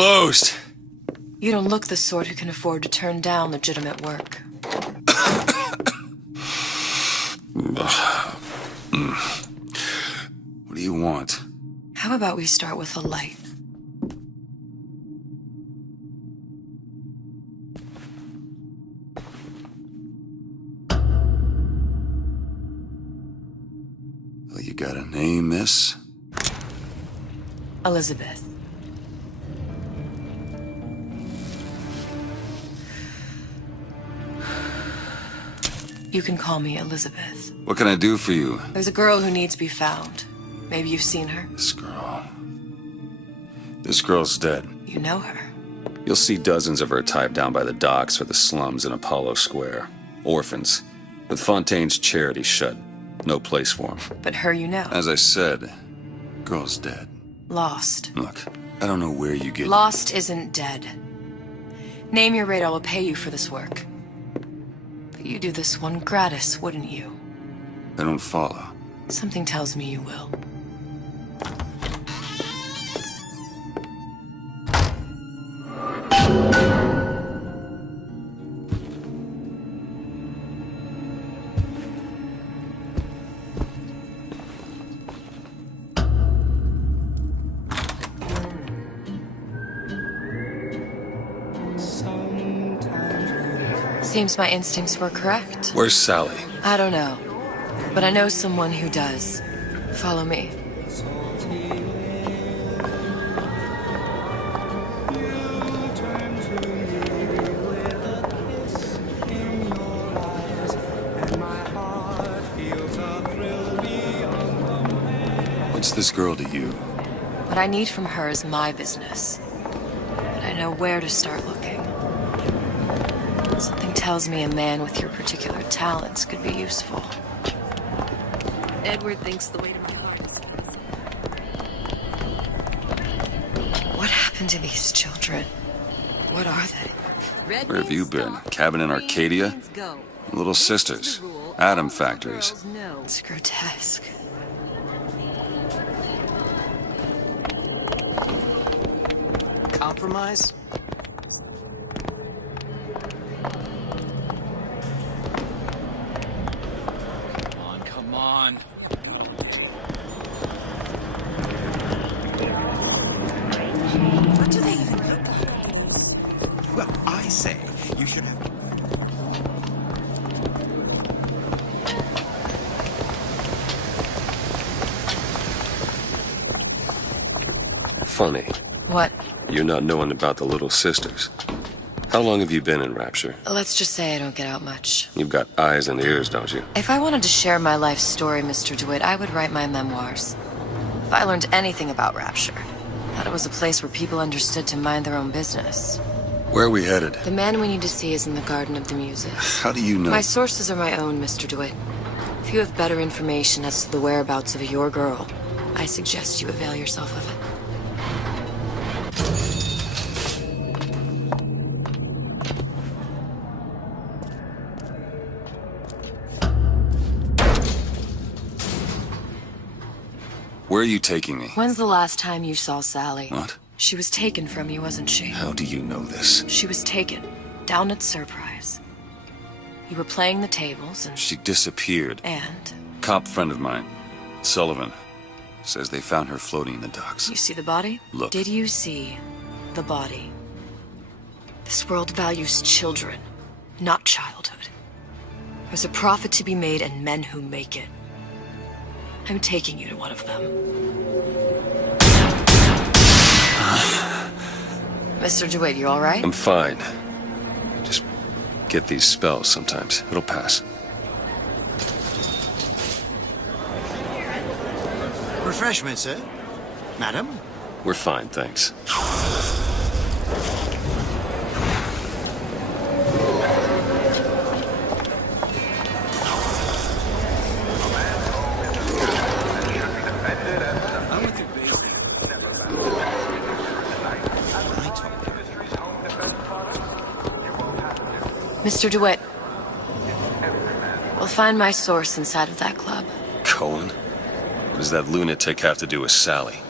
closed. You don't look the sort who can afford to turn down legitimate work. What do you want? How about we start with a light? Well, you got a name, miss? Elizabeth. You can call me Elizabeth. What can I do for you? There's a girl who needs to be found. Maybe you've seen her. This girl. This girl's dead. You know her. You'll see dozens of her type down by the docks or the slums in Apollo Square. Orphans. With Fontaine's charity shut. No place for them. But her you know. As I said, girl's dead. Lost. Look, I don't know where you get... Lost isn't dead. Name your rate, I will pay you for this work. But you do this one gratis, wouldn't you? I don't follow. Something tells me you will. Seems my instincts were correct. Where's Sally? I don't know, but I know someone who does. Follow me. What's this girl to you? What I need from her is my business. But I know where to start looking. Something tells me a man with your particular talents could be useful. Edward thinks the way to my heart. What happened to these children? What are they? Where have you been? Cabin in Arcadia? Little sisters. Atom factories. It's grotesque. Compromise? Come on. What do they even look like? Well, I say you should have... Funny. What? You're not knowing about the little sisters. How long have you been in Rapture? Let's just say I don't get out much. You've got eyes and ears, don't you? If I wanted to share my life story, Mr. DeWitt, I would write my memoirs. If I learned anything about Rapture, I thought it was a place where people understood to mind their own business. Where are we headed? The man we need to see is in the Garden of the Muses. How do you know? My sources are my own, Mr. DeWitt. If you have better information as to the whereabouts of your girl, I suggest you avail yourself of it. Where are you taking me? When's the last time you saw Sally? What? She was taken from you, wasn't she? How do you know this? She was taken, down at Surprise. You were playing the tables and... She disappeared. And? Cop friend of mine, Sullivan, says they found her floating in the docks. You see the body? Look. Did you see the body? This world values children, not childhood. There's a profit to be made and men who make it. I'm taking you to one of them. Mr. DeWitt, you all right? I'm fine. Just get these spells sometimes. It'll pass. Refreshment, sir? Madam? We're fine, thanks. Mr. DeWitt, we'll find my source inside of that club. Cohen? What does that lunatic have to do with Sally?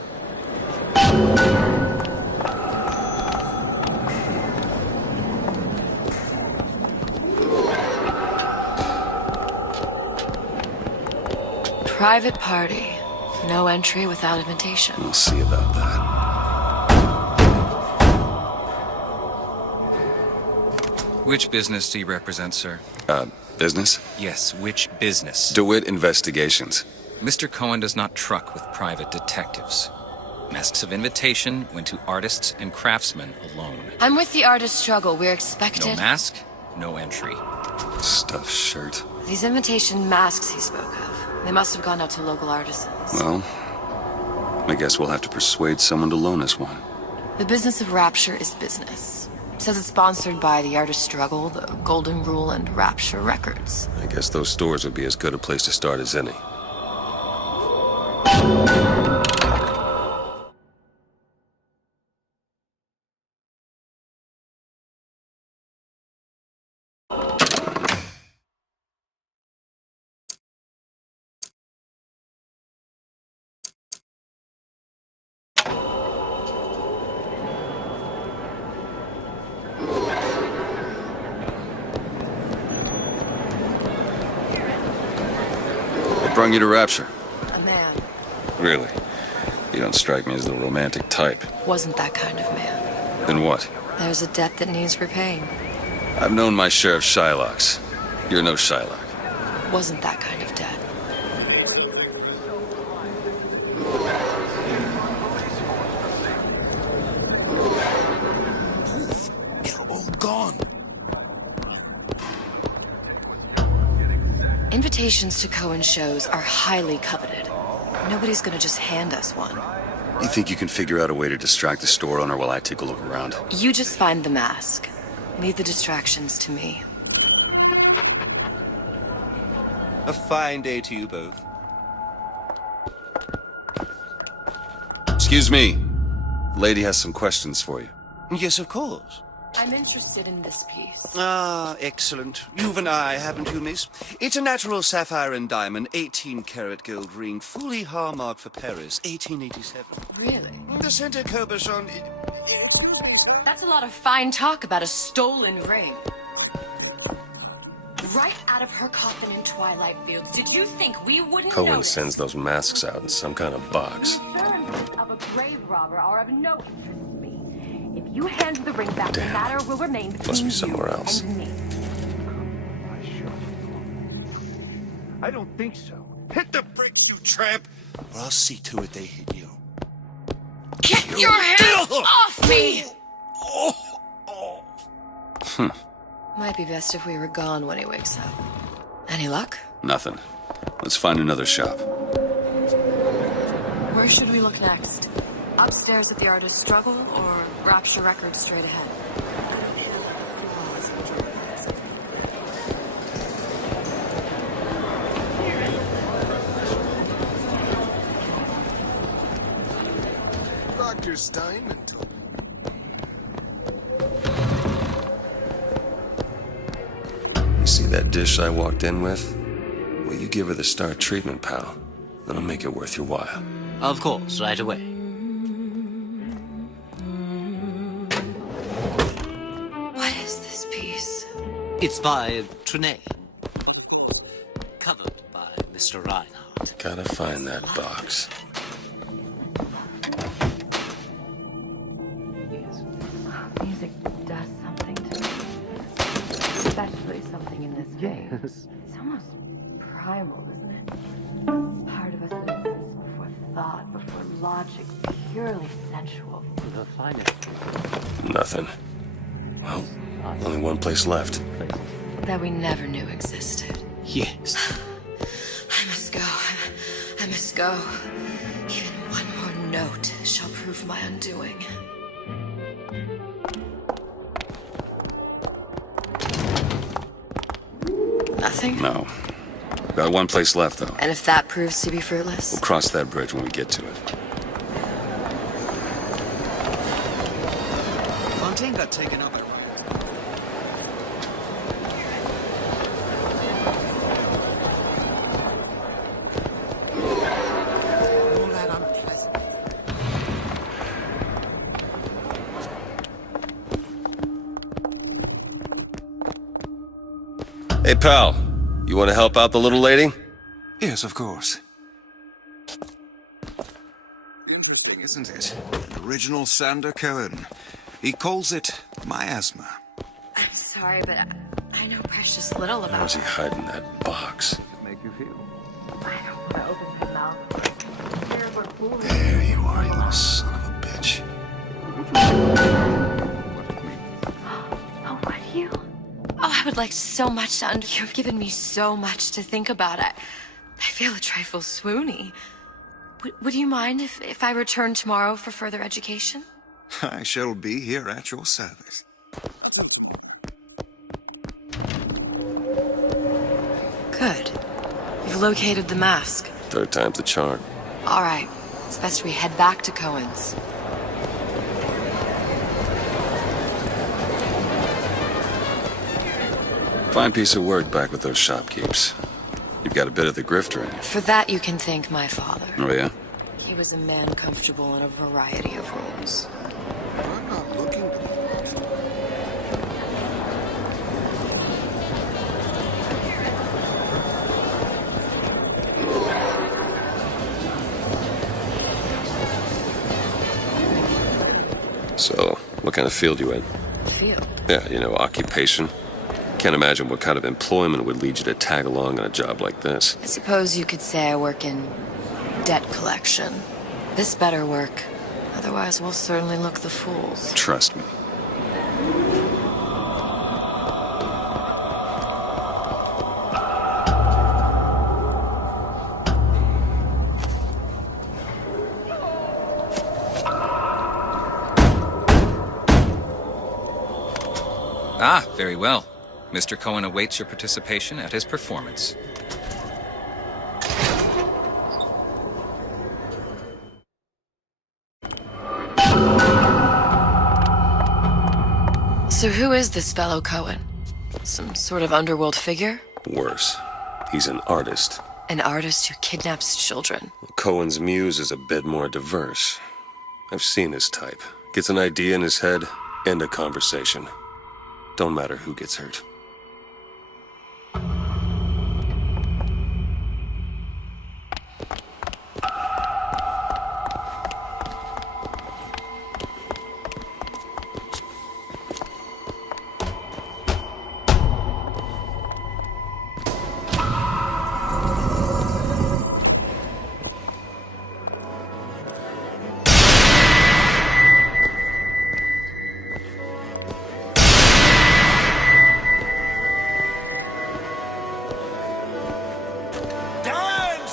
private party. No entry without invitation. We'll see about that. Which business do you represent, sir? Business? Yes, which business? DeWitt Investigations. Mr. Cohen does not truck with private detectives. Masks of invitation went to artists and craftsmen alone. I'm with the artist struggle. We're expected. No mask, no entry. Stuffed shirt. These invitation masks he spoke of. They must have gone out to local artisans. Well, I guess we'll have to persuade someone to loan us one. The business of Rapture is business. Says it's sponsored by the Artist Struggle, the Golden Rule, and Rapture Records. I guess those stores would be as good a place to start as any. Brung you to Rapture? A man. Really? You don't strike me as the romantic type. Wasn't that kind of man. Then what? There's a debt that needs repaying. I've known my share of Shylocks. You're no Shylock. Wasn't that kind of debt. Poof! They're all gone. Invitations to Cohen shows are highly coveted. Nobody's gonna just hand us one. You think you can figure out a way to distract the store owner while I take a look around? You just find the mask. Leave the distractions to me. A fine day to you both. Excuse me. The lady has some questions for you. Yes, of course. I'm interested in this piece. Ah, excellent. You've an eye, haven't you, miss? It's a natural sapphire and diamond, 18-karat gold ring, fully hallmarked for Paris, 1887. Really? The center cabochon... That's a lot of fine talk about a stolen ring. Right out of her coffin in Twilight Fields. Did you think we wouldn't Cohen notice? sends those masks out in some kind of box. Concerns of a grave robber are of no interest to me. If you hand the ring back, the matter will remain between Must be you somewhere else. and me. I don't think so. Hit the brake, you tramp! Or I'll see to it they hit you. Get your hands off me! Might be best if we were gone when he wakes up. Any luck? Nothing. Let's find another shop. Where should we look next? Upstairs at the Artist Struggle, or Rapture Records straight ahead? Dr. Steinman told me. You see that dish I walked in with? Well, you give her the star treatment, pal. That'll make it worth your while. Of course, right away. What is this piece? It's by Trinae. Covered by Mr. Reinhardt. Gotta find that box. Music does something to me. Especially something in this vein. It's almost primal, isn't it? Part of us that exists before thought, before logic, purely sensual. The finest. Nothing. Well, only one place left. That we never knew existed. Yes. I must go. I must go. Even one more note shall prove my undoing. Nothing? No. Got one place left, though. And if that proves to be fruitless? We'll cross that bridge when we get to it. Fontaine got taken up at all that unpleasant. Hey, pal. You want to help out the little lady? Yes, of course. interesting, isn't it? An original Sander Cohen. He calls it miasma. I'm sorry, but I know precious little about How's he hiding that box? Make you feel? I don't want to open my mouth. Here we're fooling. There you are, you little son of a bitch. Oh, what you? Oh, I would like so much to You've given me so much to think about. I feel a trifle swoony. Would you mind if I return tomorrow for further education? I shall be here at your service. Good. You've located the mask. Third time's the charm. All right. It's best we head back to Cohen's. Fine piece of work back with those shopkeepers. You've got a bit of the grifter in you. For that, you can thank my father. Oh, yeah? He was a man comfortable in a variety of roles. I'm not looking for So, what kind of field you in? Field? Yeah, occupation. Can't imagine what kind of employment would lead you to tag along on a job like this. I suppose you could say I work in debt collection. This better work. Otherwise, we'll certainly look the fools. Trust me. Ah, very well. Mr. Cohen awaits your participation at his performance. So who is this fellow Cohen? Some sort of underworld figure? Worse. He's an artist. An artist who kidnaps children. Cohen's muse is a bit more diverse. I've seen his type. Gets an idea in his head, end a conversation. Don't matter who gets hurt.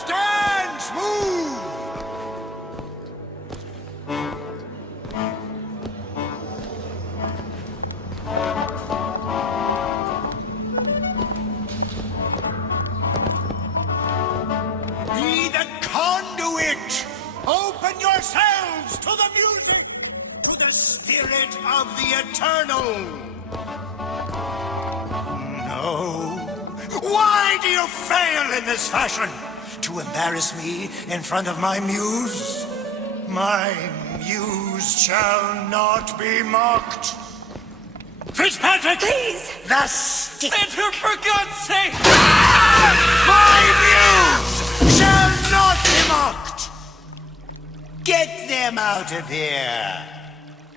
Dance, move! Be the conduit! Open yourselves to the music, to the spirit of the eternal! No. Why do you fail in this fashion? To embarrass me in front of my muse? My muse shall not be mocked. Fitzpatrick! Please! The stick! Enter, for God's sake! My muse shall not be mocked! Get them out of here!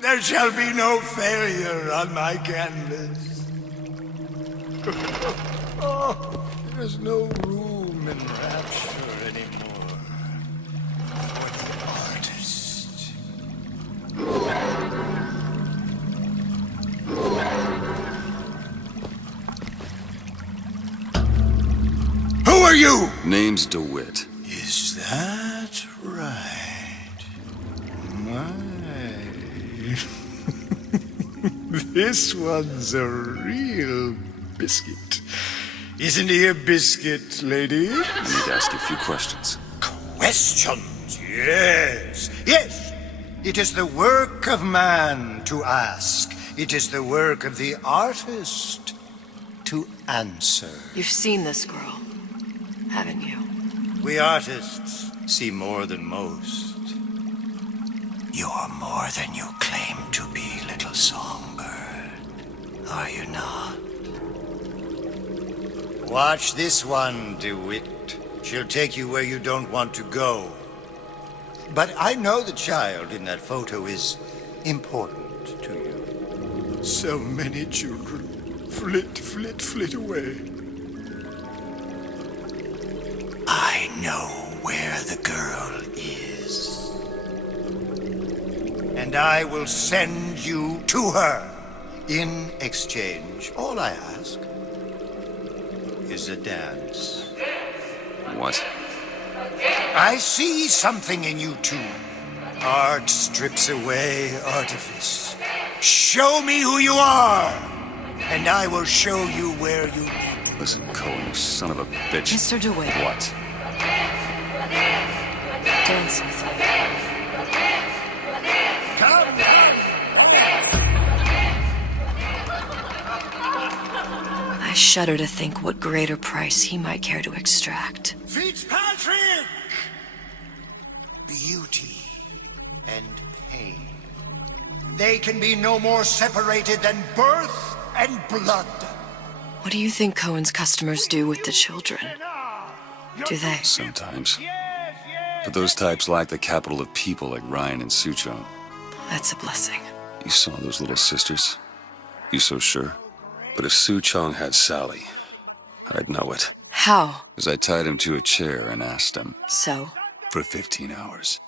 There shall be no failure on my canvas. Oh, there's no room in rapture anymore for the artist. Who are you? Name's DeWitt. Is that right? My. This one's a real biscuit. Isn't he a biscuit, lady? Need to ask you a few questions. Questions, yes. Yes, it is the work of man to ask. It is the work of the artist to answer. You've seen this girl, haven't you? We artists see more than most. You're more than you claim to be, little songbird. Are you not? Watch this one, DeWitt. She'll take you where you don't want to go. But I know the child in that photo is important to you. So many children flit away. I know where the girl is. And I will send you to her. In exchange, all I ask is a dance. What? I see something in you two. Art strips away artifice. Show me who you are, and I will show you where you need. Listen, Cohen, you son of a bitch. Mr. DeWitt. What? Dance with me. Come! I shudder to think what greater price he might care to extract. Fitzpatrick! Beauty and pain. They can be no more separated than birth and blood. What do you think Cohen's customers do with the children? Do they? Sometimes. But those types lack the capital of people like Ryan and Suchong. That's a blessing. You saw those little sisters? You so sure? But if Suchong had Sally, I'd know it. How? Because I tied him to a chair and asked him. So? For 15 hours.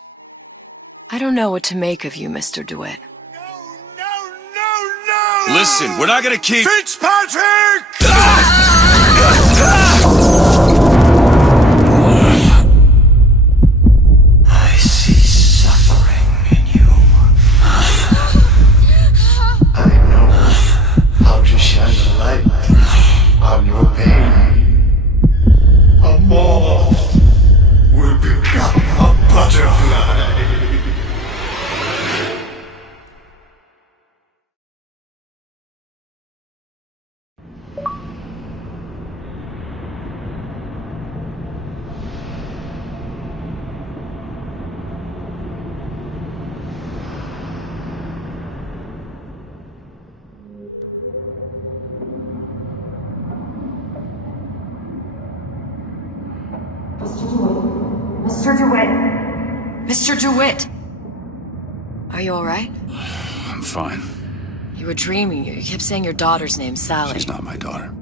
I don't know what to make of you, Mr. DeWitt. No! Listen, we're not gonna keep... Fitzpatrick! I see suffering in you. I know how to shine a light on your pain. A moth will become a butterfly. Mr. DeWitt! Mr. DeWitt! Are you alright? I'm fine. You were dreaming. You kept saying your daughter's name, Sally. She's not my daughter.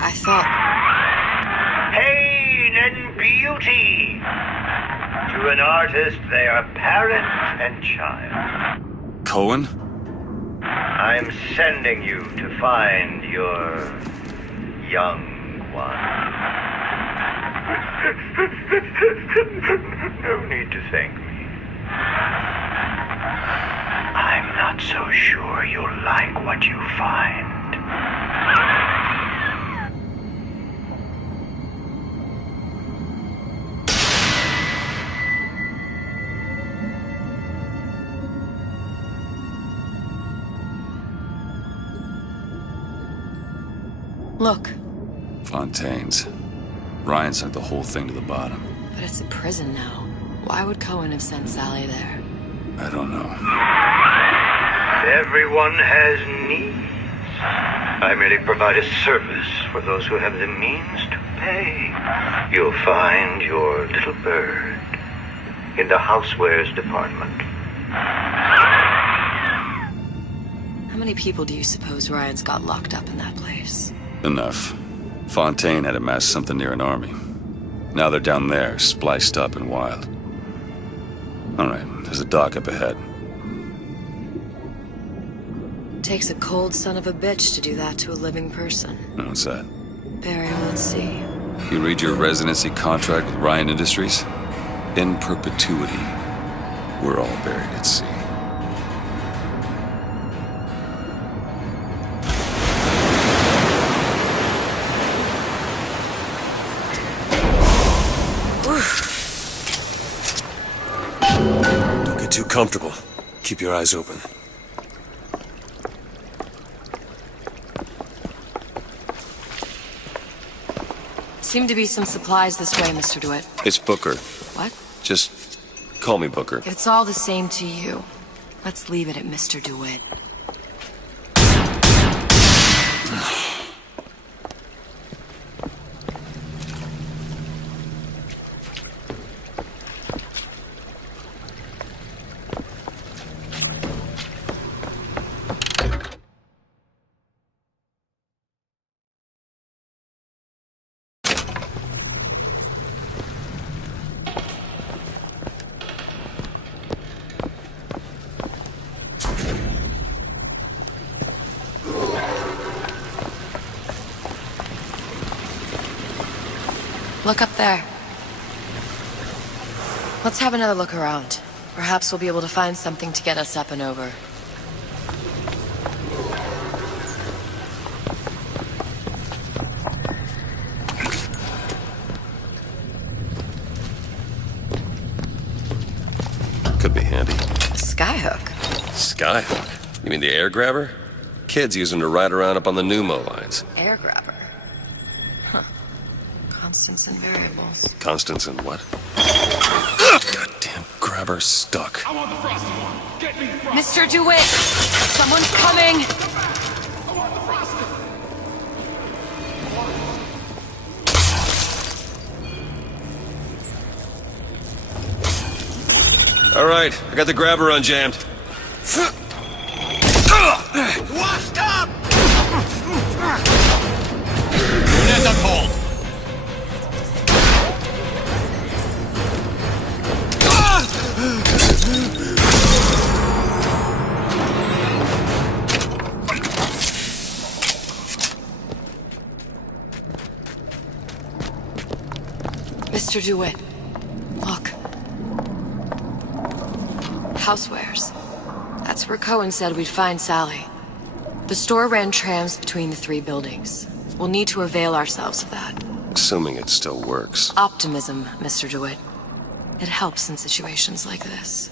I thought... Pain and beauty. To an artist, they are parent and child. Cohen? I'm sending you to find your young one. No need to thank me. I'm not so sure you'll like what you find. Look. Fontaine's. Ryan sent the whole thing to the bottom. But it's a prison now. Why would Cohen have sent Sally there? I don't know. Everyone has needs. I merely provide a service for those who have the means to pay. You'll find your little bird in the housewares department. How many people do you suppose Ryan's got locked up in that place? Enough. Fontaine had amassed something near an army. Now they're down there, spliced up and wild. Alright, there's a dock up ahead. Takes a cold son of a bitch to do that to a living person. What's that? Burial at sea. You read your residency contract with Ryan Industries? In perpetuity, we're all buried at sea. Don't get too comfortable. Keep your eyes open. Seem to be some supplies this way, Mr. DeWitt. It's Booker. What? Just call me Booker. If it's all the same to you, let's leave it at Mr. DeWitt. Look up there. Let's have another look around. Perhaps we'll be able to find something to get us up and over. Could be handy. A skyhook. Skyhook? You mean the air grabber? Kids use them to ride around up on the pneumo lines. Air grabber. Huh. Constants and variables. Constants and what? Goddamn grabber stuck. I want the frosted one. Get me the frosted. Mr. DeWitt! Someone's coming! I want the frosted. All right, I got the grabber unjammed. Washed up! Units on hold. Mr. DeWitt, look. Housewares. That's where Cohen said we'd find Sally. The store ran trams between the 3 buildings. We'll need to avail ourselves of that. Assuming it still works. Optimism, Mr. DeWitt. It helps in situations like this.